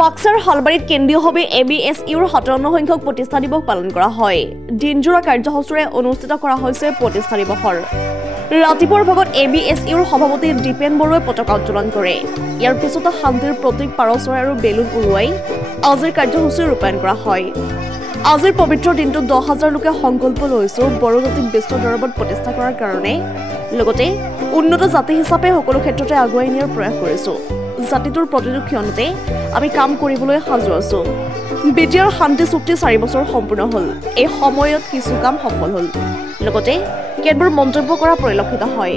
বাক্সাৰ হালবাৰীত কেন্দ্ৰীয়ভাৱে ABSUৰ 57 সংখ্যক প্ৰতিষ্ঠা দিৱস পালন কৰা হয়। দিনজোৰা কাৰ্যসূচীৰে অনুষ্ঠিত কৰা হৈছে প্ৰতিষ্ঠা দিৱসৰ। ৰাতিপুৱাৰ ভাগত ABSUৰ সভাপতি দীপেন বৰুৱাই পতাকা উত্তোলন কৰে। ইয়াৰ পিছতে শান্তিৰ প্ৰতীক পাৰ চৰাই আৰু বেলুন উৰুৱাই আজিৰ কাৰ্যসূচী ৰূপায়ণ কৰা হয়। আজিৰ পবিত্ৰ দিনটোত 10,000 লোকে সংকল্প লৈছে বড়ো জাতিক বিশ্ব দৰবাৰত প্ৰতিষ্ঠা কৰাৰ কাৰণে, লগতে উন্নত জাতি হিচাপে সকলো ক্ষেত্ৰতে আগুৱাই নিয়াৰ প্ৰয়াস কৰিছো। জাতিটোৰ প্ৰতিটো ক্ষণতে আমি কাম কৰিবলৈ সাজু আছো। বিটিআৰ শান্তি চুক্তি 4 বছৰ সম্পূৰ্ণ হ'ল। এই সময়ত কিছু কাম সফল হ'ল, লগতে কেতবোৰ মন্তব্য কৰা পৰিলক্ষিত হয়।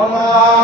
Allah